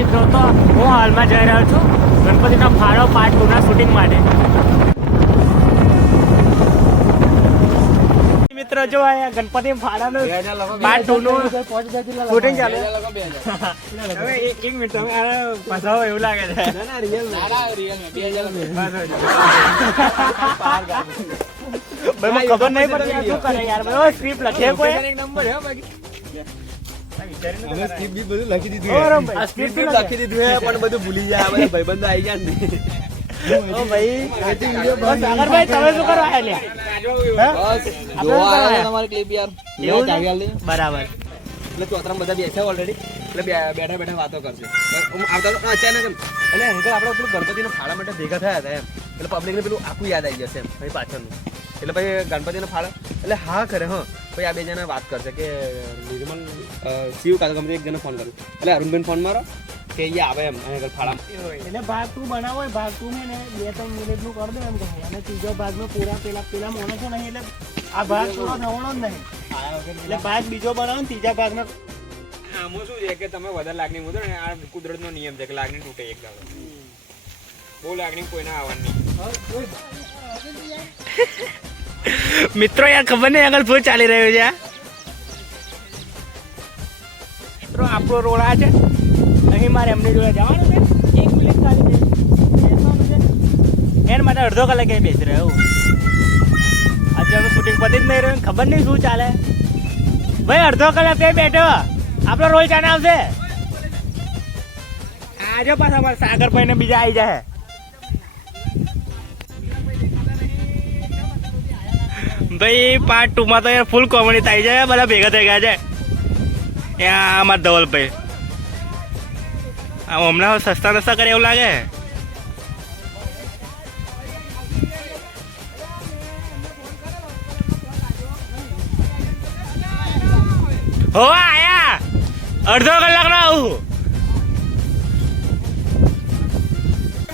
મિત્રો તો હું હાલમાં જઈ રહ્યો છું ગણપતિનો ફાળો પાર્ટ 2 ના શૂટિંગ માટે. મિત્રો જો આ ગણપતિ ફાળાનું પાર્ટ 2 નું શૂટિંગ ચાલે. હવે એક મિનિટ તમે આ પસાવો એવું લાગે છે. ના રિયલ ખબર નહીં પડતી શું કરે યાર. બરાબર સ્ક્રિપ્ટ લખે કોઈ એક નંબર હે બાકી સ્ક્રિપ્ટ બી બધું લખી દીધું છે. આ સ્ક્રિપ્ટ લખી દીધું છે પણ બધું ભૂલી જાય. બધા ભાઈબંધો આવી ગયા ને. ઓ ભાઈ સાગરભાઈ તમે શું કરવા આયા બસ જોવા આયા તમારી ક્લિપ યાર. એવું ચાવ્યાલ બરાબર. એટલે ચોતરામ બધા બેઠા ઓલરેડી. એટલે બેઠા બેઠા વાતો કરશે. આવતા અચાનક એટલે અંકલ આપણે પેલું ગણપતિનો ફાળા માટે ભેગા થયા હતા એમ. એટલે પબ્લિકને પેલું આખું યાદ આવી જશે એમ ભાઈ પાછળનું. એટલે ભાઈ ગણપતિનો ફાળો એટલે હા કરે હા ભાઈ આ બે જણા વાત કરશે કે નિર્મલ શિવ કાતો ગમે એક જણને ફોન કર્યો. એટલે અરુણબેન ફોન મારો કે અહીંયા આવે એમ આગળ ફાળા. એટલે ભાગ 2 બનાવો હોય ભાગ 2 ને 2-3 મિનિટનું કરી દો એમ કહે. અને ત્રીજો ભાગમાં પૂરા પેલા માણસો નહીં એટલે આ ભાગ પૂરો થવાનો જ નહીં. એટલે ભાગ બીજો બનાવો ને ત્રીજા ભાગમાં આમાં શું છે કે તમે વધારે લાગણી મૂકો ને આ કુદરતનો નિયમ છે કે લાગણી તૂટે એક દાડો. બહુ લાગણી કોઈને આવવાની મિત્રો યાર ખબર નહીં આગળ શું ચાલી રહ્યું છે. મિત્રો આપણો રોડ આ છે. અહીં મારે એમની જોડે જવાનું છે. 1 મિનિટ ખાલી બેસવાનું છે. એના માટે અડધો કલાક અહીં બેસી રહ્યો. આજે હવે શૂટિંગ પતી જ નહીં રહ્યું. ખબર નહીં શું ચાલે ભાઈ. અડધો કલાક ત્યાં બેઠો આપણો રોલ ચાને આવશે. આજે પાછા અમારા સાગરભાઈ ને બીજા આવી જાય. ભાઈ પાર્ટ 2 માં તો યાર ફૂલ કોમેડી થઈ જાય. બધા ભેગા થઈ ગયા છે. ત્યાં અમારા ધવલભાઈ આમ હમણાં સસ્તા નસ્તા કરે એવું લાગે. હો આયા અડધો કલાક નો આવું.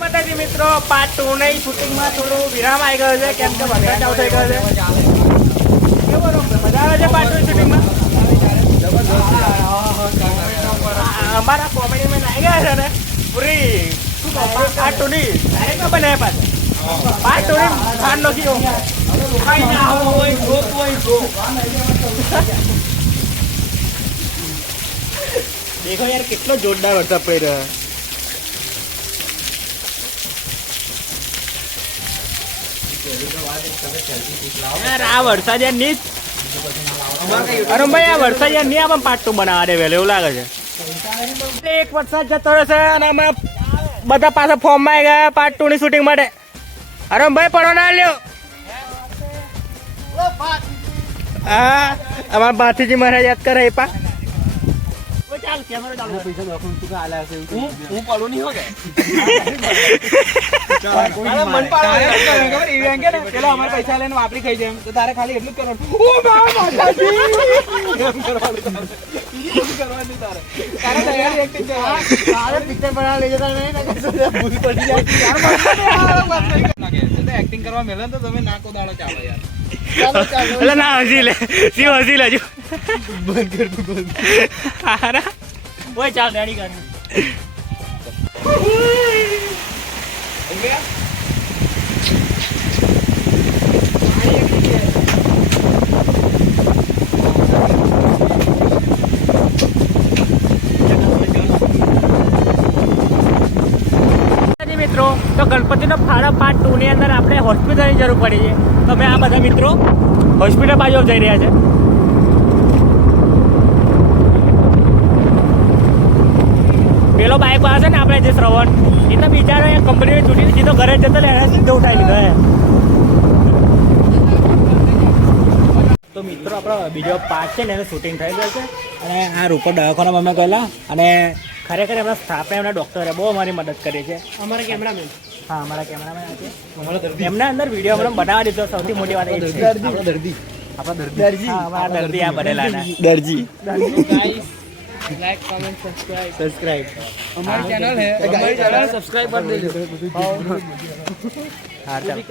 માતાજી મિત્રો પાર્ટ 2 ની શૂટિંગમાં થોડું વિરામ આવી ગયો છે કેમ કે વરસાદ ચાલુ થઈ ગયો છે. મજા આવે છે પાર્ટ 2 શૂટિંગમાં. અમારા કોમેડીમાં આવી ગયા છે ને પૂરી શું કહો પાર્ટ 2 ની ડાયરેક્ટ બનાવ્યા પાછા. પાર્ટ 2 ની ખાન નથી દેખો યાર કેટલો જોરદાર વરસાદ પડી રહ્યો. આ વરસાદ યાર નહીં. અરે ભાઈ આ વરસાદ યાર નહીં આપણે પાર્ટ 2 બનાવવા દે વહેલો એવું લાગે છે. એક વરસાદ જતો રહેશે અને અમે બધા પાછા ફોર્મમાં આવી ગયા પાર્ટ 2 ની શૂટિંગ માટે. અરે ભાઈ પડો ના લ્યો. હા અમારા ભાતીજી મારા યાદ કરે પા. હું પડું નહીં હો કે પૈસા લઈને વાપરી ખાઈ જાય તો તારે ખાલી એટલું જ કરવાનું. એક્ટિંગ કરવા મેળવે તો તમે નાકો દાડો ચાલો યાર. એટલે ના હસી લે શિવ હસી લેજો. બંધ કર તું બંધ. હારા ઓય ચાલ રેડી કર. મિત્રો તો ગણપતિનો ફાળો પાર્ટ 2 ની અંદર આપણે હોસ્પિટલની જરૂર પડી છે. તો અમે આ બધા મિત્રો હોસ્પિટલ બાજુ જઈ રહ્યા છે. પેલો બાઇક પાસે ને આપણે જે શ્રવણ એ તો બિચારો કંપનીની છૂટીને સીધો ઘરે જતો એને સીધો ઉઠાવી લીધો હે. તો મિત્રો આપણો બીજો પાર્ટ છે ને એનું શૂટિંગ થઈ ગયું છે. અને આ રૂપર દવાખાનામાં અમે ગયેલા અને ખરેખર એમના સ્ટાફે એમના ડૉક્ટરે બહુ અમારી મદદ કરી છે. અમારા કેમેરામેન હા અમારા કેમેરામેન છે. એમના અંદર વિડીયો અમને બનાવવા દીધો. સૌથી મોટી વાત એ છે આપણો દર્દી અમારા દર્દી આ બનેલા દરજી. लाइक कमेंट सब्सक्राइब हमारी चैनल है. सब्सक्राइब कर दीजिए. हाँ चलो.